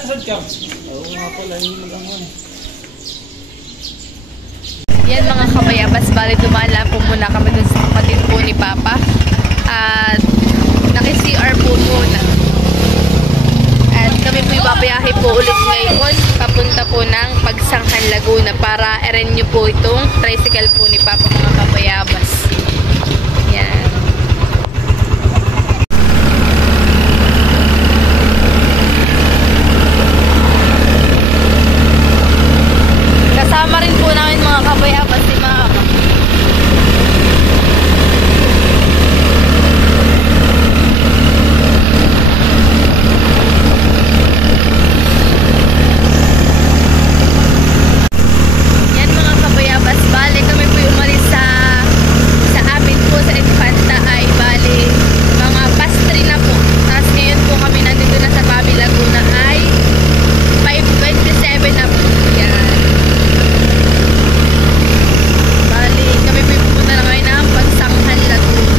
Oo nga pala, yung mag-angan. Yan mga kabayabas, bali dumala po muna kami dun sa kapatid po ni Papa. At naki-CR po muna. At kami po ibabayahe po ulit ngayon papunta po ng Pagsanghan, Laguna para i-renew po itong tricycle po ni Papa mga kabayabas. Yan. Kasama rin po namin mga kabayabas si Mama. Yan mga kabayabas, bali kami po umalis sa amin po sa Infanta ay bali mga pastry na po. Tapos ngayon po kami nandito na sa Pabi, Laguna ay 5:27 na po. Yan. Bali, kami po pupunta na ngayon ng Pagsanghan, Laguna.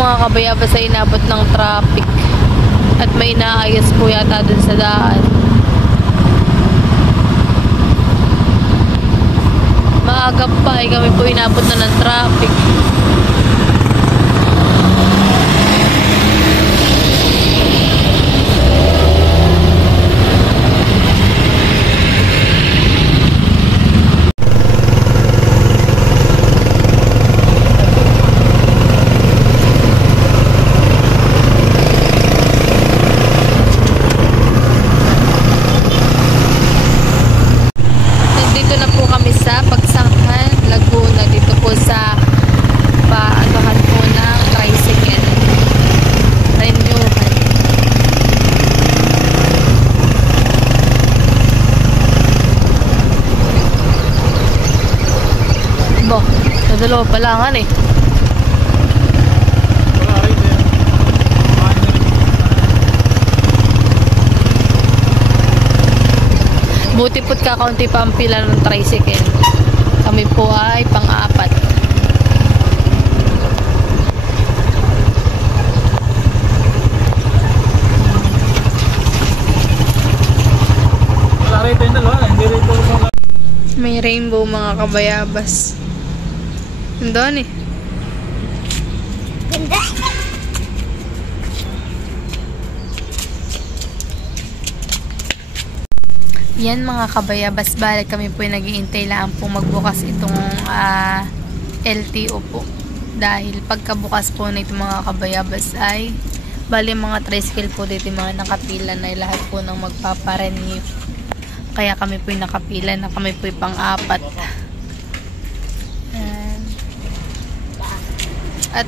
Mga kabayabas ay inabot ng traffic at may inaayos po yata dun sa daan. Maaga pa ay kami po inabot na ng traffic. Dalawa pa lang eh. Buti po't kakaunti pa ang pila ng tricycle. Kami po ay pang-apat. Wala rito yung dalawa. Hindi rito yung May rainbow mga kabayabas. Doon eh. Ganda. Yan mga kabayabas, balik kami po yung nag-iintay lang po magbukas itong LTO po. Dahil pagkabukas po na itong mga kabayabas ay bali mga tricycle po dito yung mga nakapila na lahat po ng magpaparenew. Kaya kami po yung nakapila na kami po yung pang-apat. At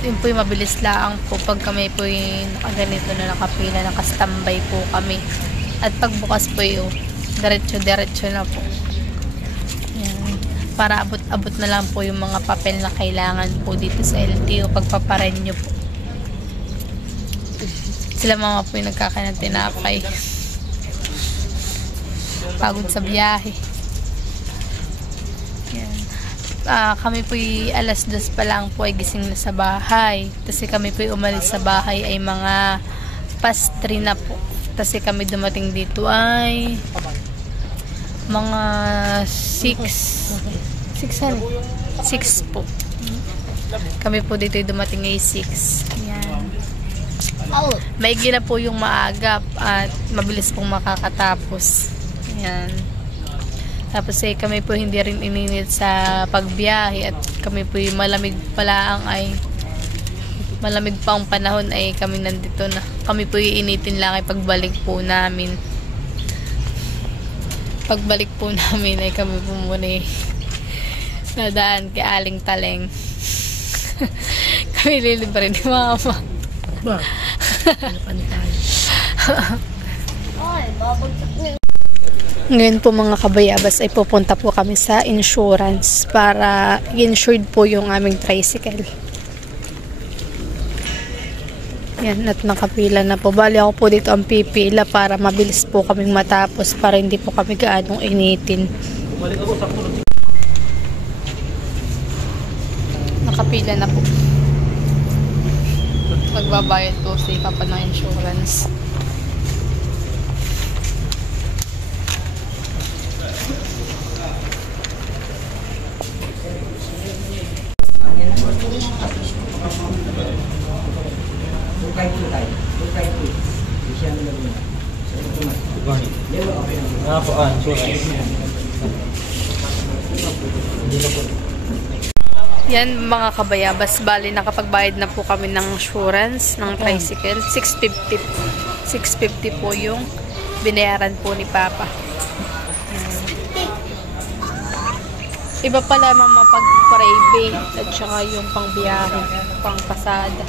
yun po yung mabilis lang po pag kami po yung nakaganito na nakapila, nakastambay po kami. At pagbukas po yung diretso na po. Yan. Para abot-abot na lang po yung mga papel na kailangan po dito sa LTO pagpaparenew po. Sila mama po yung nagkakain ng tinapay. Pagod sa biyahe. Yan. Kami po yung alas 2 pa lang po ay gising na sa bahay. Kasi kami po yung umalis sa bahay ay mga past 3 na po. Kasi kami dumating dito ay mga 6 po. Kami po dito dumating ay 6. Yan. Maigi na po yung maagap at mabilis pong makakatapos. Yan. Tapos kami po hindi rin ininit sa pagbiyahe at kami po yung malamig pa ang panahon ay kami nandito na. Kami po iinitin lang ay pagbalik po namin. Pagbalik po namin ay kami po muna nadaan kay Aling Taleng. Kami lilibre ni Mama. Oy, babagsak niyo. Ngayon po mga kabayabas ay pupunta po kami sa insurance para insured po yung aming tricycle. Yan, at nakapila na po. Bali ako po dito ang pipila para mabilis po kaming matapos para hindi po kami gaanong initin. Nakapila na po. Magbabayad po si Papa ng insurance. Yan mga kabayabas, bali nakapagbayad na po kami ng insurance ng tricycle. 650 po yung binayaran po ni Papa. Iba pa lamang mapag-private at saka yung pangbiyahe, pangpasada.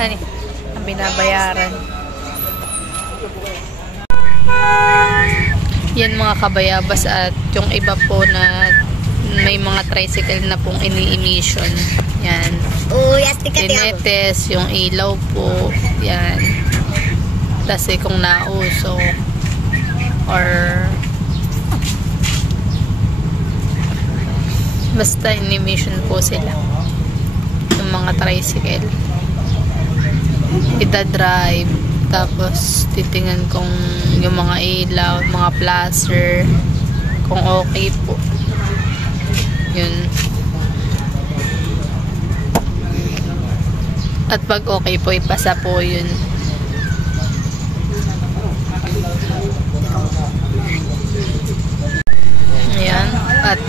Ano ang binabayaran. Yan mga kabayabas, at yung iba po na may mga tricycle na pong ini-emission. Yan. Tinetes, yung ilaw po. Yan. Kasi kung nauso or basta in-emission po sila. Yung mga tricycle. Ita-drive. Tapos titingnan kung yung mga ilaw, mga plaster, kung okay po. Yun. At pag okay po, ipasa po yun. Ayan. At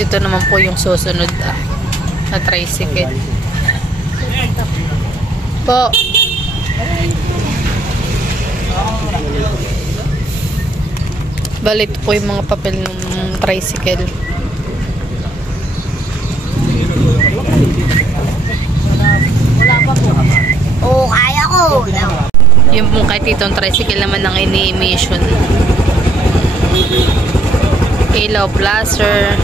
ito naman po yung susunod na tricycle. Po. Balit po yung mga papel ng tricycle. Oo, kaya ko. Yung pong kahit itong tricycle naman ng ini-emission. Ilaw, blaster.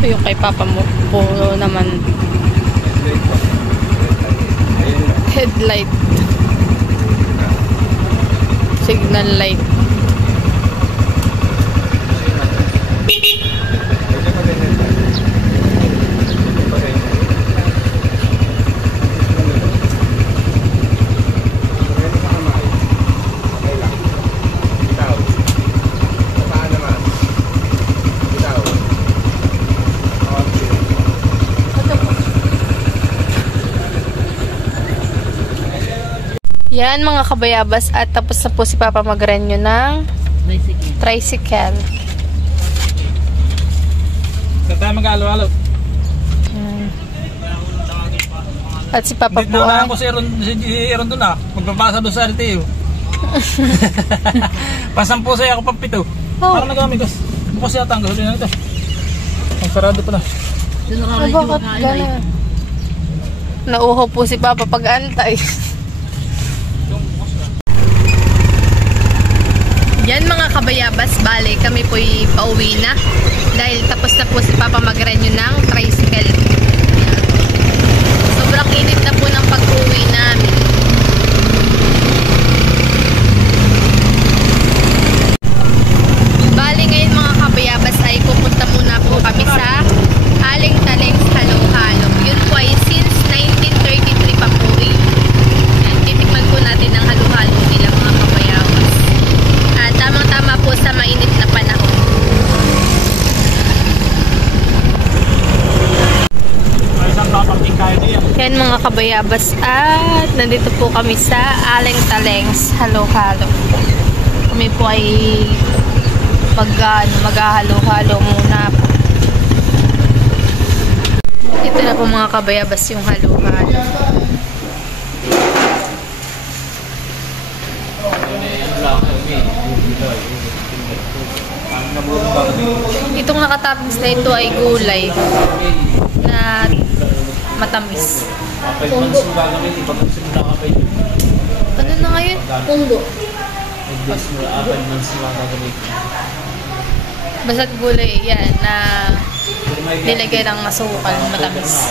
Yung kay papa mo po naman headlight, signal light. Yan mga kabayabas, at tapos na po si Papa magrenyo ng tricycle. Saan tayo mag-alo-alo? At si Papa Hindi po na ay ako si Aaron doon ah. Magpapasa doon sa RTO. Pasampo sa'yo ako pang 7. Parang nagamigas. Bukas yata ang gasolina nito. Ang sarado pala. bakit gano'n? Nauho po si Papa pag-antay. Yan mga kabayabas, bale kami po'y pauwi na dahil tapos na po si Papa magrenyo ng tricycle. Sobrang init na po ng pag-uwi namin. Bale ngayon mga kabayabas ay pupunta muna po kami sa Aling Taleng Halo-Halo. Yun po ay since 1933 pa po eh. Yan, titikman po natin ang halo-halo nila mga kabayabas. At tamang-tama po sa mainit na panahon. May isang kapangking kaya niya. Yan mga kabayabas, at nandito po kami sa Aling Talengs Halo-Halo. Kami po ay maghahalo-halo muna po. Ito na po mga kabayabas yung halo-halo. Itong nakatapos na ito ay gulay na matamis. Ano na ngayon? Punggo. Basta't gulay yan na nilagay ng masukal, matamis.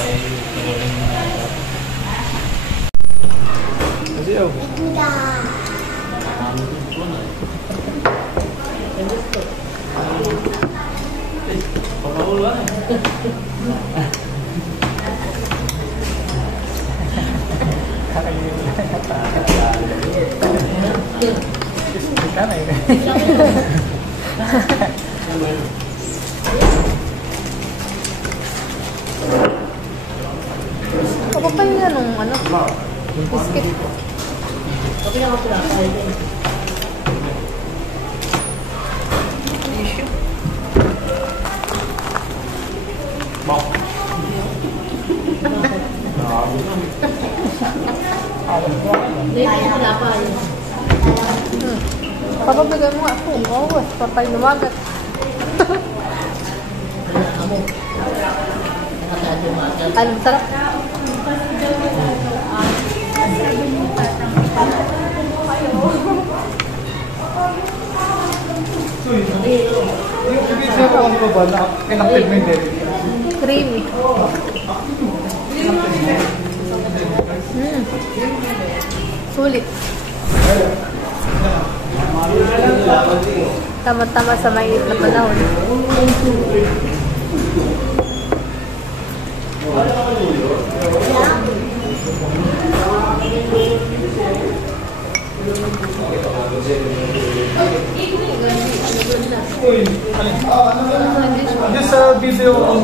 Ako pa yung ano? Biscuit. Papabigay mo nga ako. Oo, papay lumagat. Ano, sarap. Creamy. Sulit. Tama-tama sa mainit na panahon. Just video on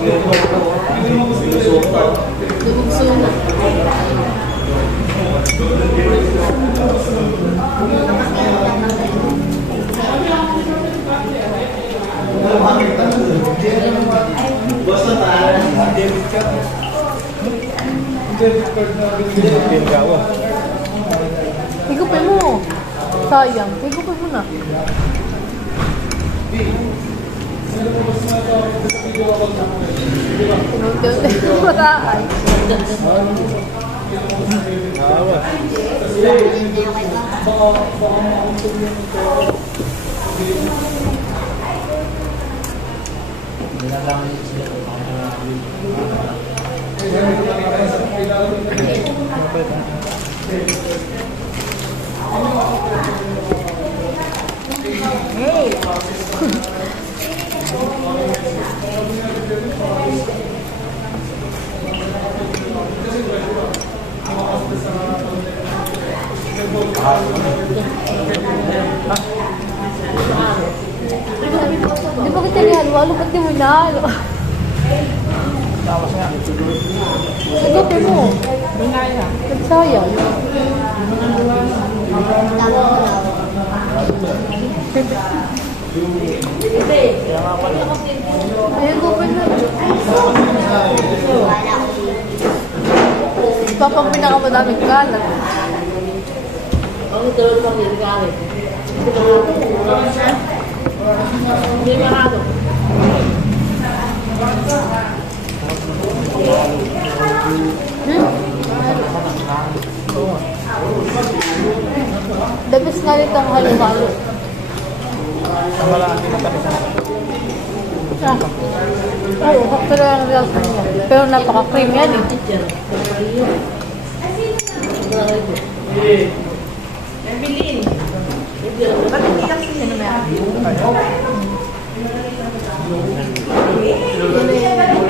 Higupin mo. Sayang. Higupin mo na. Mataay. Di ba kita nihalo? Ano ba't di mo nahalo? Tapos nga. Sagutin mo. Nagsayang. Kaya nga pala. Ayun, open na. Papang pinakamadaming kalat. Dabis nga nitong halo-halo. Tama lang, hindi na tayo sa Oo, pero ang lasa niya. Pero napaka-cream yan eh.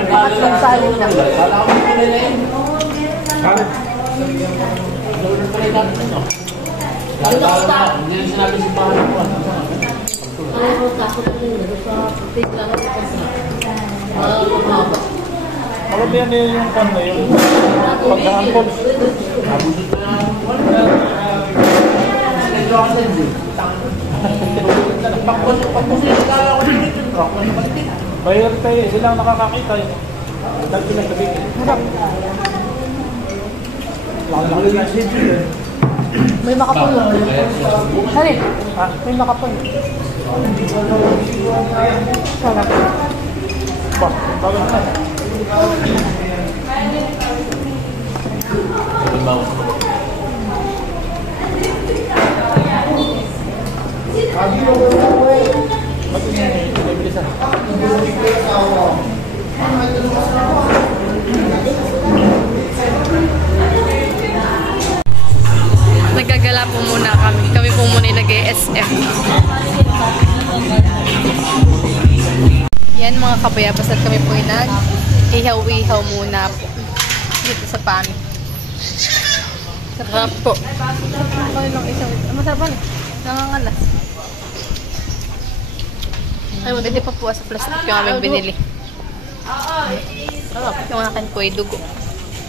Pakatlong salin na. Alam yan yung kanda, yung pagka-unfold. Bayar tayo, silang nakakakita yun. Dahil pinagkabigin. Harap. Laki-laki lang siya dyan. May makapulo. Harin. May makapulo. Sarap. Ba, tawag na. Nagagala po muna kami. Kami po muna yung nag-SM. Yan mga kabayabas at kami po yung nag-ihaw-ihaw muna po. Dito sa pami. Sarap po. Masarap ano? Nangangalas. Ay, hindi pa po sa plastic yung aming binili. Yung akin po ay dugo.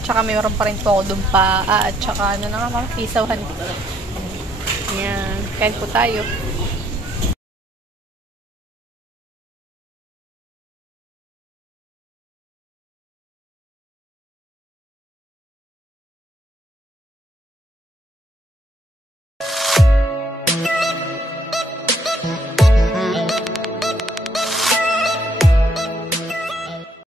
Tsaka mayroon pa rin po ako doon pa at tsaka ano na nga mga isawan. Yan. Kain po tayo.